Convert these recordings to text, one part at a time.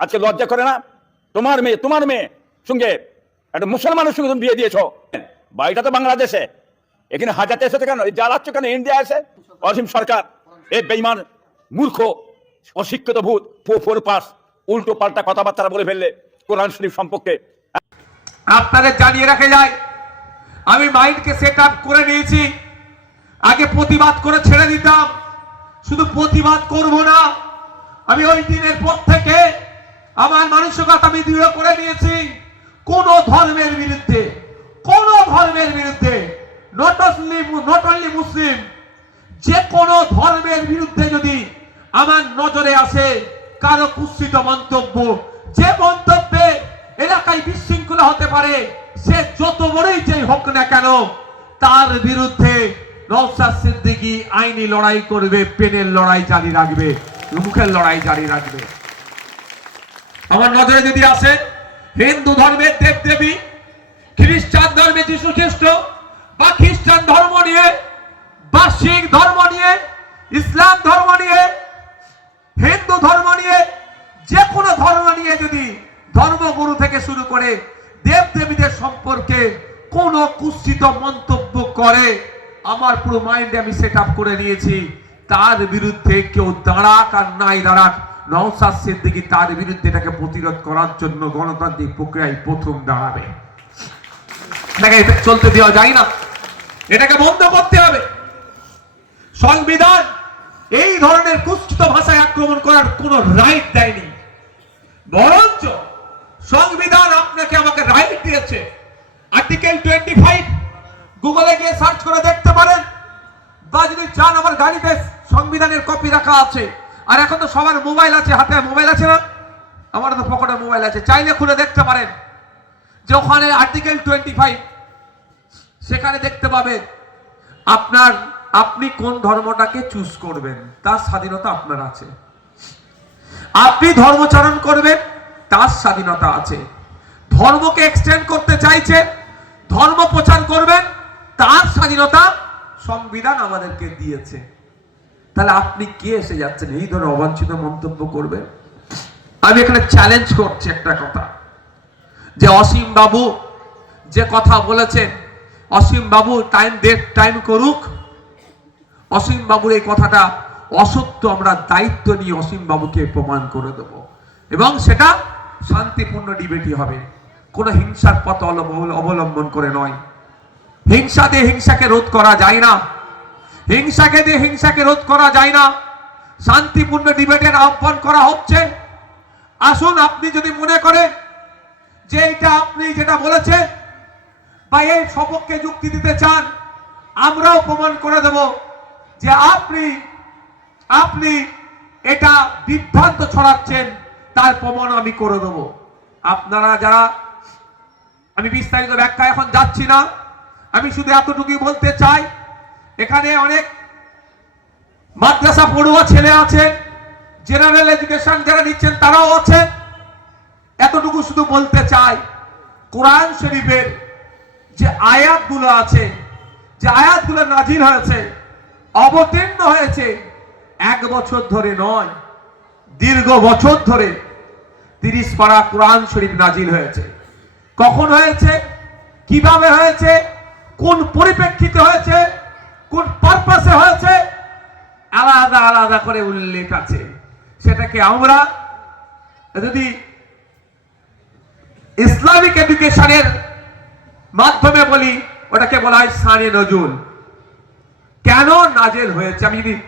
আজকে লজ্জা করে না? তোমার মেয়ে তোমার মেয়ে সঙ্গে একটা মুসলমানের সঙ্গে তুমি বিয়ে দিয়েছ। বাড়িটা তো বাংলাদেশে। এখানে হাজাতে এসেছে কেন? জ্বালাচ্ছ কেন? ইন্ডিয়া এসে অসীম সরকার। এ বেইমান মূর্খ, অশিক্ষিত ভূত ফোর পাস, উল্টো পাল্টা কথাবার্তা বলে ফেললে কোরআন শরীফ সম্পর্কে। আপনাদের জানিয়ে রাখে যায়, আমি মাইন্ডকে সেট আপ করে নিয়েছি। আগে প্রতিবাদ করে ছেড়ে দিতাম। শুধু প্রতিবাদ করব না, আমি ওই দিনের পর থেকে আমার মানসিকতা আমি দৃঢ় করে নিয়েছি। কোন ধর্মের বিরুদ্ধে, কোন ধর্মের বিরুদ্ধে not only not only Muslim যে কোনো ধর্মের বিরুদ্ধে যদি আমার নজরে আসে, কারও কুৎসিত মন্তব্য, যে মন্তব্যে এলাকায় বিশৃঙ্খলা হতে পারে, সে যত বড়ই যে হোক না কেন, তার বিরুদ্ধে নওশাদ সিদ্দিকী আইনি লড়াই করবে, পেনের লড়াই জারি রাখবে মুখের লড়াই জারি রাখবে। আমার নজরে যদি আসে, হিন্দু ধর্মের দেব দেবী খ্রিস্টান ধর্মে যিশু খ্রিস্ট বা খ্রিস্টান ধর্ম নিয়ে বা শিখ ধর্ম নিয়ে, ইসলাম ধর্ম নিয়ে, হিন্দু ধর্ম নিয়ে যে কোনো ধর্ম নিয়ে যদি ধর্মগুরু থেকে শুরু করে দেব দেবীদের সম্পর্কে কোন কুৎসিত মন্তব্য করে, আমার পুরো মাইন্ডে আমি সেট আপ করে নিয়েছি। তার বিরুদ্ধে কেউ দাঁড়াক আর নাই দাঁড়াক। নওসাদ সিদ্দিকী তার বিরুদ্ধে এটাকে প্রতিরোধ করার জন্য গণতান্ত্রিক প্রক্রিয়ায় প্রথম দাঁড়াবে। এটাকে এটা চলতে দেওয়া যায় না। এটাকে বন্ধ করতে হবে। সংবিধান এই ধরনের কুষ্ঠিত ভাষায় আক্রমণ করার কোন রাইট দেয়নি। বরঞ্চ সংবিধান আপনাকে আমাকে রাইট দিয়েছে। আর্টিকেল টোয়েন্টি ফাইভ গুগলে গিয়ে সার্চ করে দেখতে পারেন। বা যদি চান আমার গাড়িতে সংবিধানের কপি রাখা আছে আর এখন তো সবার মোবাইল আছে, হাতে মোবাইল আছে না? আমার তো পকেটে মোবাইল আছে, চাইলে খুলে দেখতে পারেন। যে ওখানে আর্টিকেল টোয়েন্টি ফাইভ সেখানে দেখতে পাবেন আপনার, আপনি কোন ধর্মটাকে চুজ করবেন, তার স্বাধীনতা আপনার আছে। আপনি ধর্মচারণ করবেন, তার স্বাধীনতা আছে। ধর্মকে এক্সটেন্ড করতে চাইছে, ধর্ম প্রচার করবেন, তার স্বাধীনতা সংবিধান আমাদেরকে দিয়েছে। তাহলে আপনি কে এসে যাচ্ছেন? এই ধরনের অবাঞ্ছিত মন্তব্য করবেন? আমি এখানে চ্যালেঞ্জ করছি একটা কথা। যে অসীম বাবু যে কথা বলেছেন, অসীম বাবু টাইম ডেট টাইম করুক। অসীম বাবুর এই কথাটা অসত্য, আমরা দায়িত্ব নিয়ে অসীম বাবুকে প্রমাণ করে দেব। এবং সেটা শান্তিপূর্ণ ডিবেটই হবে। কোনো হিংসার পথ অবলম্বন করে নয়। হিংসাতে হিংসাকে রোধ করা যায় না। হিংসাকে দিয়ে হিংসাকে রোধ করা যায় না। শান্তিপূর্ণ ডিবেটের আহ্বান করা হচ্ছে। আসুন, আপনি যদি মনে করেন যে এটা আপনি যেটা বলেছেন বা এই সপক্ষে যুক্তি দিতে চান, আমরাও প্রমাণ করে দেব যে আপনি আপনি এটা বিভ্রান্ত ছড়াচ্ছেন, তার প্রমাণ আমি করে দেব। আপনারা যারা, আমি বিস্তারিত ব্যাখ্যা এখন যাচ্ছি না। আমি শুধু এতটুকুই বলতে চাই এখানে অনেক মাদ্রাসা পড়ুয়া ছেলে আছে জেনারেল এডুকেশন যারা নিচ্ছেন তারাও আছে। এতটুকু শুধু বলতে চাই, কোরআন শরীফের যে আয়াতগুলো আছে, যে আয়াতগুলো নাজিল হয়েছে, অবতীর্ণ হয়েছে, এক বছর ধরে নয়, দীর্ঘ বছর ধরে তিরিশ পারা কোরআন শরীফ নাজিল হয়েছে। কখন হয়েছে? কীভাবে হয়েছে? কোন পরিপ্রেক্ষিতে হয়েছে? কোন পারপাসে হয়েছে? আলাদা আলাদা করে উল্লেখ আছে। সেটাকে আমরা যদি ইসলামিক এডুকেশনের মাধ্যমে বলি, ওটাকে বলা হয় সানে নজুল কেন নাজেল হয়েছে? আমি যদি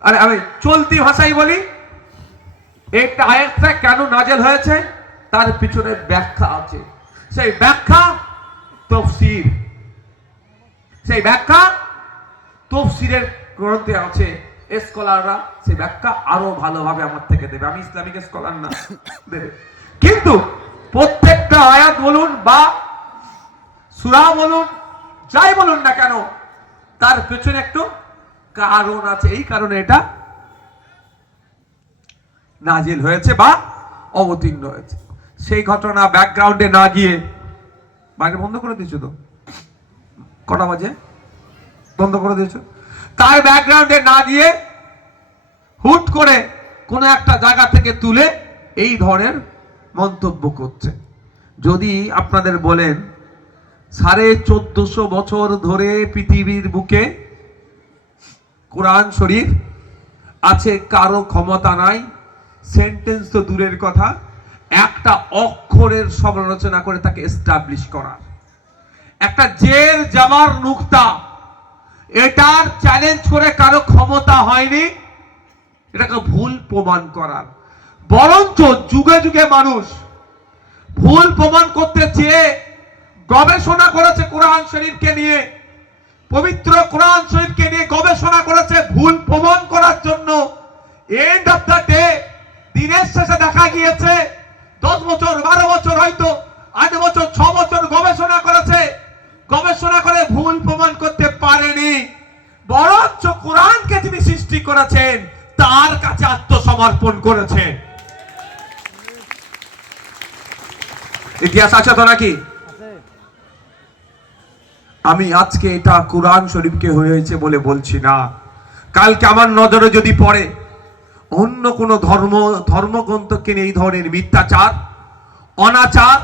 আরে, আমি চলতি ভাষায় বলি, একটা আয়াতটা কেন নাজেল হয়েছে? তার পিছনে ব্যাখ্যা আছে। সেই ব্যাখ্যা তফসির। সেই ব্যাখ্যা তফসিরের গ্রন্থে আছে। স্কলাররা সেই ব্যাখ্যা আরও ভালোভাবে আমার থেকে দেবে। আমি ইসলামিক স্কলার না। দেবে। কিন্তু প্রত্যেকটা আয়াত বলুন বা সুরা বলুন, যাই বলুন না কেন, তার পেছনে একটু কারণ আছে। এই কারণে এটা নাজিল হয়েছে বা অবতীর্ণ হয়েছে। সেই ঘটনা ব্যাকগ্রাউন্ডে না গিয়ে বাইরে বন্ধ করে দিয়েছ তো? কটা বাজে? বন্ধ করে দিয়েছ। তার ব্যাকগ্রাউন্ডে না গিয়ে হুট করে কোনো একটা জায়গা থেকে তুলে এই ধরনের মন্তব্য করছে। যদি আপনাদের বলেন, সাড়ে চোদ্দশো বছর ধরে পৃথিবীর বুকে কোরআন শরীফ আছে, কারও ক্ষমতা নাই সেন্টেন্স তো দূরের কথা, একটা অক্ষরের সমালোচনা করে তাকে এস্টাবলিশ করার একটা জের জামার নুক্তা। এটার চ্যালেঞ্জ করে কারও ক্ষমতা হয়নি। এটাকে ভুল প্রমাণ করার। বরঞ্চ যুগে যুগে মানুষ ভুল প্রমাণ করতে চেয়ে গবেষণা করেছে কোরআন শরীফকে নিয়ে। পবিত্র কোরআন শরীফকে নিয়ে গবেষণা করেছে ভুল প্রমাণ করার জন্য। এন্ড অফ দ্য ডে দিনের শেষে দেখা গিয়েছে, দশ বছর, বারো বছর হয়তো, আট বছর, ছ বছর গবেষণা করেছে। গবেষণা করে ভুল প্রমাণ করতে পারেনি। বরঞ্চ কোরআনকে যিনি সৃষ্টি করেছেন তার কাছে আত্মসমর্পণ করেছেন। ইতিহাস আছে তো নাকি? আমি আজকে এটা কোরআন শরীফকে হয়েছে বলে বলছি না। কালকে আমার নজরে যদি পড়ে অন্য কোন ধর্ম ধর্মগ্রন্থকে নিয়ে এই ধরনের মিথ্যাচার অনাচার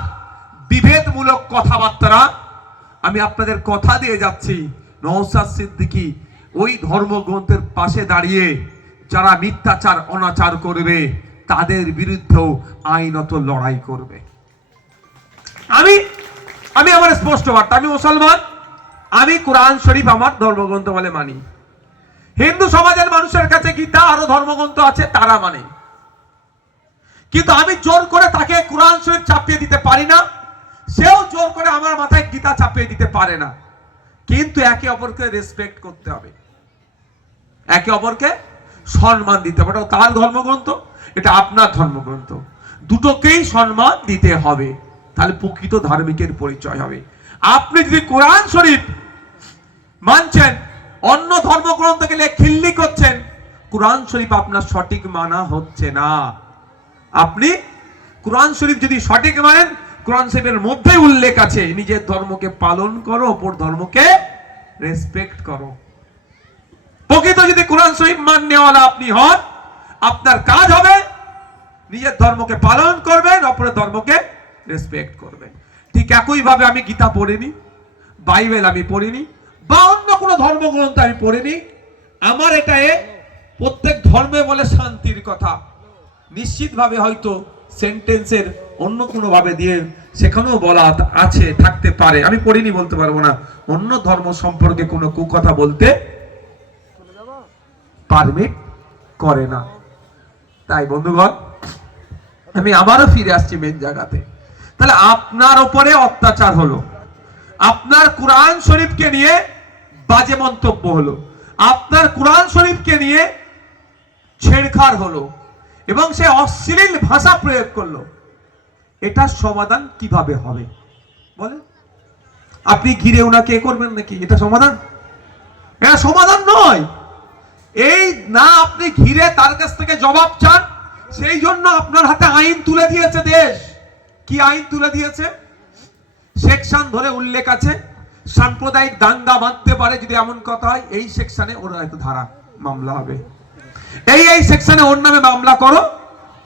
বিভেদমূলক কথাবার্তা আমি আপনাদের কথা দিয়ে যাচ্ছি। নওসাদ সিদ্দিকি ওই ধর্মগ্রন্থের পাশে দাঁড়িয়ে যারা মিথ্যাচার, অনাচার করবে, তাদের বিরুদ্ধেও আইনত লড়াই করবে। আমি আমি আমার স্পষ্ট বার্তা, আমি মুসলমান, আমি কোরআন শরীফ আমার ধর্মগ্রন্থ বলে মানি। হিন্দু সমাজের মানুষের কাছে গীতা আরও ধর্মগ্রন্থ আছে, তারা মানে। কিন্তু আমি জোর করে তাকে কোরআন শরীফ চাপিয়ে দিতে পারি না। সেও জোর করে আমার মাথায় গীতা চাপিয়ে দিতে পারে না। কিন্তু একে অপরকে রেসপেক্ট করতে হবে। একে অপরকে সম্মান দিতে হবে। এটা তার ধর্মগ্রন্থ, এটা আপনার ধর্মগ্রন্থ। দুটোকেই সম্মান দিতে হবে। তাহলে প্রকৃত ধার্মিকের পরিচয় হবে। আপনি যদি কোরআন শরীফ মানছেন, অন্য ধর্মগ্রন্থ গেলে খিল্লি করছেন, কোরআন শরীফ আপনার সঠিক মানা হচ্ছে না। আপনি কোরআন শরীফ যদি সঠিক মানেন কোরআন শরীফের মধ্যে উল্লেখ আছে, নিজের ধর্মকে পালন করো, অপর ধর্মকে রেসপেক্ট করো। প্রকৃত যদি কোরআন শরীফ মান্যওয়ালা আপনি হন, আপনার কাজ হবে নিজের ধর্মকে পালন করবেন, অপরের ধর্মকে রেসপেক্ট করবেন। ঠিক একই ভাবে আমি গীতা পড়িনি, বাইবেল আমি পড়িনি, বা অন্য কোনো ধর্মগ্রন্থ আমি পড়িনি, আমার এটা এ প্রত্যেক ধর্মে বলে শান্তির কথা। নিশ্চিতভাবে হয়তো সেন্টেন্সের অন্য কোনো ভাবে দিয়ে সেখানেও বলা আছে, থাকতে পারে। আমি পড়িনি বলতে পারব না। অন্য ধর্ম সম্পর্কে কোনো কুকথা বলতে পারমিট করে না। তাই বন্ধুগণ, আমি আবারও ফিরে আসছি মেন জায়গাতে। তাহলে আপনার ওপরে অত্যাচার হলো। আপনার কোরআন শরীফকে নিয়ে বাজে মন্তব্য হলো। আপনার কোরআন শরীফকে নিয়ে ছেড়খাড় হলো। এবং সে অশ্লীল ভাষা প্রয়োগ করল। এটার সমাধান কীভাবে হবে? বলে, আপনি ঘিরে ওনাকে করবেন নাকি? এটা সমাধান? এটা সমাধান নয়। এই না আপনি ঘিরে তার কাছ থেকে জবাব চান, সেই জন্য আপনার হাতে আইন তুলে দিয়েছে দেশ। কি আইন তুলে দিয়েছে? সেকশন ধরে উল্লেখ আছে, সাম্প্রদায়িক দাঙ্গা বাঁধতে পারে যদি এমন কথা হয়, এই সেকশনে ওর হয়তো ধারা মামলা হবে। এই এই সেকশনে ওর নামে মামলা করো,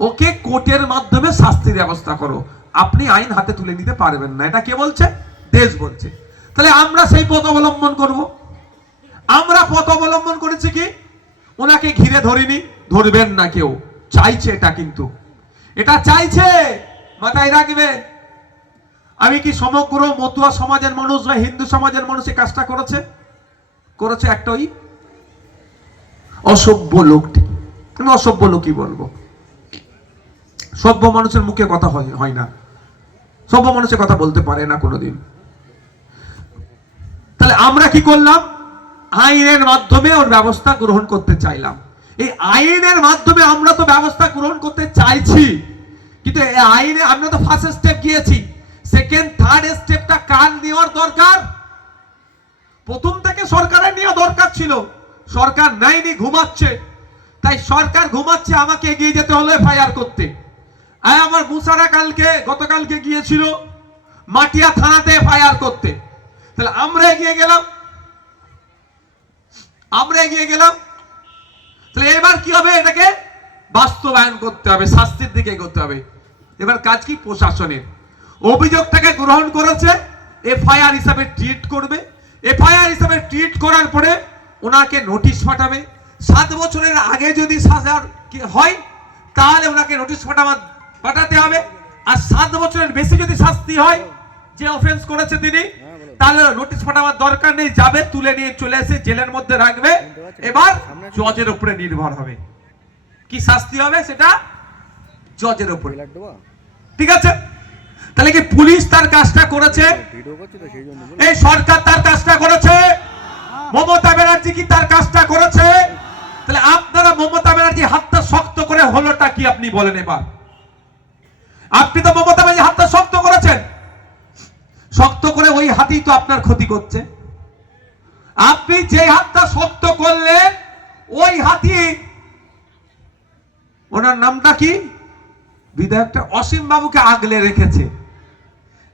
ওকে কোর্টের মাধ্যমে শাস্তির ব্যবস্থা করো। আপনি আইন হাতে তুলে নিতে পারবেন না। এটা কে বলছে? দেশ বলছে। তাহলে আমরা সেই পথ অবলম্বন করব। আমরা পথ অবলম্বন করেছি কি? ওনাকে ঘিরে ধরিনি, ধরবেন না কেউ। চাইছে এটা কিন্তু। এটা চাইছে, মাথায় রাখবে। আমি কি সমগ্র মতুয়া সমাজের মানুষ বা হিন্দু সমাজের মানুষ এই কাজটা করেছে? করেছে একটা ওই অসভ্য লোকটি। অসভ্য লোকই বলব। সভ্য মানুষের মুখে কথা হয় না। সভ্য মানুষের কথা বলতে পারে না কোনোদিন। তাহলে আমরা কি করলাম? আইনের মাধ্যমে ওর ব্যবস্থা গ্রহণ করতে চাইলাম। এই আইনের মাধ্যমে আমরা তো ব্যবস্থা গ্রহণ করতে চাইছি। কিন্তু আইনে আমরা তো ফার্স্ট স্টেপ গিয়েছি। সেকেন্ড থার্ড স্টেপটা কার নেওয়ার দরকার? প্রথম থেকে সরকারের নেওয়া দরকার ছিল। সরকার নেয়নি, ঘুমাচ্ছে। তাই সরকার ঘুমাচ্ছে, আমাকে এগিয়ে যেতে হলো এফআইআর করতে। আর আমার মুসারা কালকে, গতকালকে গিয়েছিল মাটিয়া থানাতে এফআইআর করতে। তাহলে আমরা এগিয়ে গেলাম। আমরা এগিয়ে গেলাম। তাহলে এবার কি হবে? এটাকে বাস্তবায়ন করতে হবে, শাস্তির দিকে করতে হবে। এবার কাজ কি? প্রশাসনের। অভিযোগটাকে গ্রহণ করেছে, এফআইআর হিসাবে ট্রিট করবে। এফআইআর হিসাবে ট্রিট করার পরে ওনাকে নোটিশ পাঠাবে। সাত বছরের আগে যদি সাজার হয়, তাহলে ওনাকে নোটিশ পাঠাবার পাঠাতে হবে। আর সাত বছরের বেশি যদি শাস্তি হয়, যে অফেন্স করেছে তিনি, তাহলে নোটিশ পাঠাবার দরকার নেই, যাবে, তুলে নিয়ে চলে এসে জেলের মধ্যে রাখবে। এবার জজের উপরে নির্ভর হবে। কি শাস্তি হবে সেটা? জজের উপরে। ঠিক আছে? তাহলে কি পুলিশ তার কাজটা করেছে? এই সরকার তার কাজটা করেছে? মমতা ব্যানার্জি কি তার কাজটা করেছে? তাহলে আপনারা মমতা ব্যানার্জি হাতটা শক্ত করে হলোটা কি আপনি বলেন এবার? আপনি তো মমতা ব্যানার্জি হাতটা শক্ত করেছেন। শক্ত করে ওই হাতেই তো আপনার ক্ষতি করছে। আপনি যে হাতটা শক্ত করলেন, ওই হাতি ওনার নামটা কি? বিধায়কটা অসীম বাবুকে আগলে রেখেছে।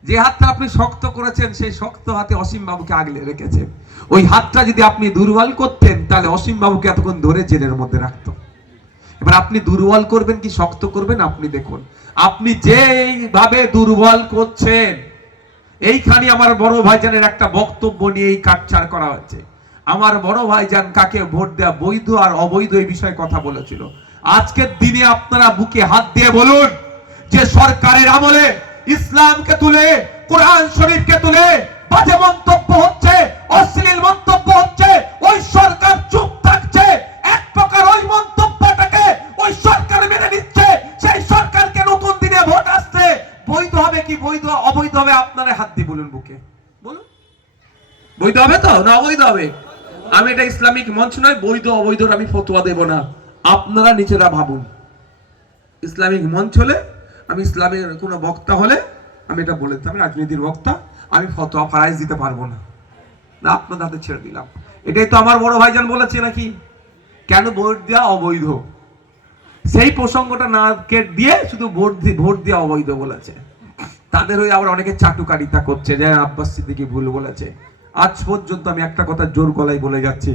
যে হাতটা আপনি শক্ত করেছেন, সেই শক্ত হাতে অসীম বাবুকে আগলে রেখেছেন ওই হাতটা যদি আপনি দুর্বল করতেন, তাহলে অসীম বাবুকে এতক্ষণ ধরে জেলের মধ্যে রাখতো। এবার আপনি দুর্বল করবেন কি শক্ত করবেন? আপনি দেখুন। আপনি যেইভাবে দুর্বল করছেন, এইখানে আমার বড় ভাইজানের একটা বক্তব্য নিয়ে এই কাটছাড় করা হচ্ছে। আমার বড় ভাইজান কাকে ভোট দেওয়া বৈধ আর অবৈধ এই বিষয়ে কথা বলেছিল। আজকের দিনে আপনারা বুকে হাত দিয়ে বলুন যে সরকারের আমলে ইসলামকে তুলে, কোরআন শরীফকে তুলে বাজে মন্তব্য হচ্ছে, অশ্লীল মন্তব্য হচ্ছে, ওই সরকার চুপ থাকছে, এক প্রকার ওই মন্তব্যটাকে ওই সরকার মেনে নিচ্ছে। বৈধ হবে কি বৈধ, অবৈধ হবে আপনারা হাত দিয়ে বলুন বুকে। বলুন। বৈধ হবে তো? না, অবৈধ হবে। আমি এটা ইসলামিক মঞ্চ নয়, বৈধ, অবৈধ আমি ফতোয়া দেব না। আপনারা নিজেরা ভাবুন। ইসলামিক মঞ্চ হলে, আমি ইসলামের কোনো বক্তা হলে, আমি এটা বলে দিতাম রাজনীতির বক্তা, আমি ফতোয়া ফারাইজ দিতে পারব না। না, আপনাদের হাতে ছেড়ে দিলাম। এটাই তো আমার বড় ভাইজান বলেছে নাকি? কেন ভোট দেওয়া অবৈধ? সেই প্রসঙ্গটা না দিয়ে শুধু ভোট দিয়ে ভোট দেওয়া অবৈধ বলেছে। তাদের হয়ে আবার অনেকে চাটুকারিতা করছে যে আব্বাস সিদ্দিকি ভুল বলেছে। আজ পর্যন্ত আমি একটা কথা জোর গলায় বলে যাচ্ছি।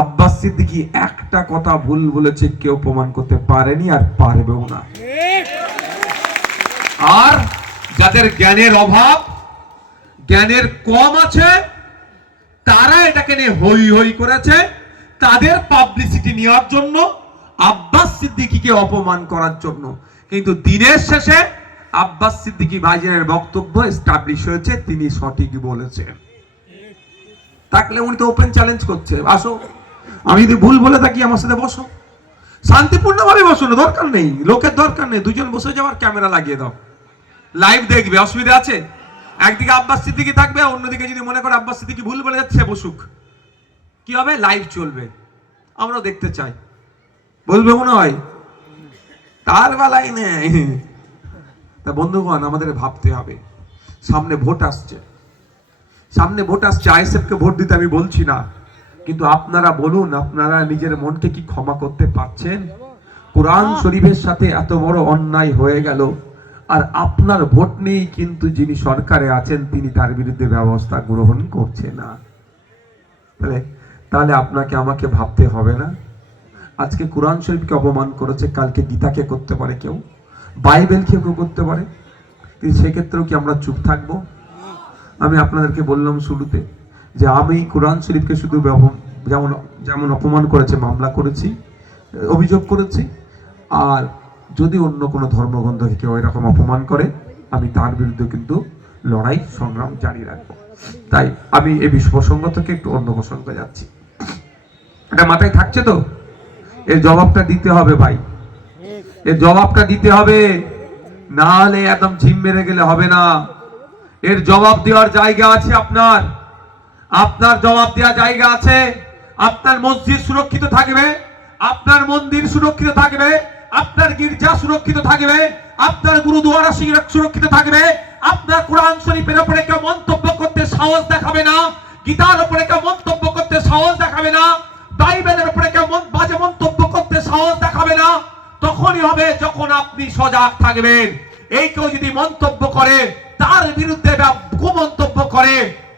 আব্বাস সিদ্দিকি একটা কথা ভুল বলেছে, কেউ প্রমাণ করতে পারেনি আর পারবেও না। আর যাদের জ্ঞানের অভাব, জ্ঞানের কম আছে, তারা এটাকে নিয়ে হই হই করেছে। তাদের পাবলিসিটি নেওয়ার জন্য আব্বাস সিদ্দিকীকে অপমান করার জন্য। কিন্তু দিনের শেষে আব্বাস সিদ্দিকি ভাইজানের বক্তব্য এস্টাবলিশ হয়েছে, তিনি সঠিক বলেছেন থাকলে উনি তো ওপেন চ্যালেঞ্জ করছে। আসো। আমি যদি ভুল বলে থাকি, আমার সাথে বসো। শান্তিপূর্ণভাবে বসো না, দরকার নেই। লোকের দরকার নেই। দুজন বসে যাওয়ার ক্যামেরা লাগিয়ে দাও। লাইভ দেখবে, অসুবিধা আছে? একদিকে আব্বাস সিদ্দিকি থাকবে, অন্যদিকে যদি মনে করে আব্বাস সিদ্দিকি ভুল বলে যাচ্ছে বসুক। কি হবে? লাইভ চলবে। আমরাও দেখতে চাই। বলবে মনে হয়। তার বেলায় নেই। তা বন্ধুগণ, আমাদের ভাবতে হবে। সামনে ভোট আসছে। সামনে ভোট আসছে, আইএসএফকে ভোট দিতে আমি বলছি না। কিন্তু আপনারা বলুন, আপনারা নিজের মনকে কি ক্ষমা করতে পারছেন? কোরআন শরীফের সাথে এত বড় অন্যায় হয়ে গেল। আর আপনার ভোট নেই কিন্তু যিনি সরকারে আছেন, তিনি তার বিরুদ্ধে ব্যবস্থা গ্রহণ করছে না। তাহলে তাহলে আপনাকে, আমাকে ভাবতে হবে না? আজকে কোরআন শরীফকে অপমান করেছে, কালকে গীতাকে করতে পারে কেউ? বাইবেলকে কেউ করতে পারে? কিন্তু সেক্ষেত্রেও কি আমরা চুপ থাকব? আমি আপনাদেরকে বললাম শুরুতে যে আমি কোরআন শরীফকে শুধু যেমন যেমন অপমান করেছে, মামলা করেছি, অভিযোগ করেছি, আর যদি অন্য কোনো ধর্মগ্রন্থকে কেউ এরকম অপমান করে, আমি তার বিরুদ্ধে কিন্তু লড়াই, সংগ্রাম জারি রাখব। তাই আমি এই বিশ্ব প্রসঙ্গ থেকে একটু অন্য প্রসঙ্গে যাচ্ছি। এটা মাথায় থাকছে তো? এর জবাবটা দিতে হবে ভাই। এর জবাবটা দিতে হবে। না হলে একদম ঝিম মেরে গেলে হবে না। এর জবাব দেওয়ার জায়গা আছে আপনার। আপনার জবাব দেওয়ার জায়গা আছে। আপনার মসজিদ সুরক্ষিত থাকবে। আপনার মন্দির সুরক্ষিত থাকবে। আপনার গির্জা সুরক্ষিত থাকবে। আপনার গুরুদুয়ারা সুর- সুরক্ষিত থাকবে। আপনার কোরআন শরীফের ওপরে কেউ মন্তব্য করতে সাহস দেখাবে না। গীতার ওপরে কেউ মন্তব্য করতে সাহস দেখাবে না। বাইবেলের উপরে কেউ বাজে মন্তব্য করতে সাহস দেখাবে না, তখনই হবে যখন আপনি সজাগ থাকবেন। এই কেউ যদি মন্তব্য করে, তার বিরুদ্ধে কুমন্তব্য করে,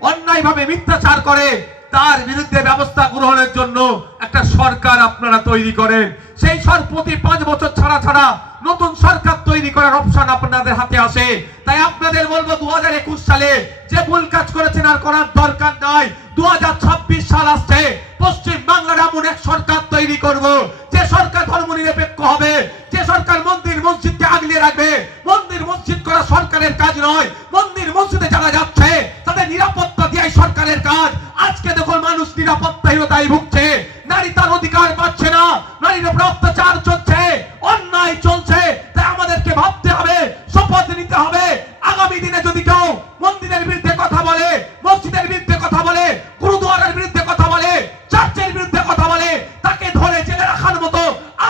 অন্যায়ভাবে মিথ্যাচার করে, তার বিরুদ্ধে ব্যবস্থা গ্রহণের জন্য একটা সরকার আপনারা তৈরি করেন। সেই সর প্রতি পাঁচ বছর ছাড়া ছাড়া নতুন সরকার তৈরি করার অপশন আপনাদের হাতে আসে তাই আপনাদের বলব দু হাজার একুশ সালে যে ভুল কাজ করেছেন আর করার দরকার নাই দু হাজার ছাব্বিশ সাল আসছে, পশ্চিম বাংলার এমন এক সরকার তৈরি করব, যে সরকার ধর্ম নিরপেক্ষ হবে, যে সরকার মন্দির মসজিদকে আগলে রাখবে। মন্দির মসজিদ করা সরকারের কাজ নয়, মন্দির মসজিদে যারা যাচ্ছে, তাদের নিরাপত্তা দেওয়াই সরকারের কাজ। আজকে দেখুন মানুষ নিরাপত্তাহীনতায় ভুগছে নারী তার অধিকার পাচ্ছে না, নারীর উপর অত্যাচার চলছে, অন্যায় চলছে, তাই আমাদেরকে ভাবতে হবে, শপথ নিতে হবে। আগামী দিনে যদি কেউ মন্দিরের বিরুদ্ধে কথা বলে, মসজিদের বিরুদ্ধে কথা বলে, গুরুদুয়ারের বিরুদ্ধে কথা বলে, চার্চের বিরুদ্ধে কথা বলে, তাকে ধরে জেলে রাখার মতো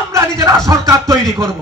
আমরা নিজেরা সরকার তৈরি করব।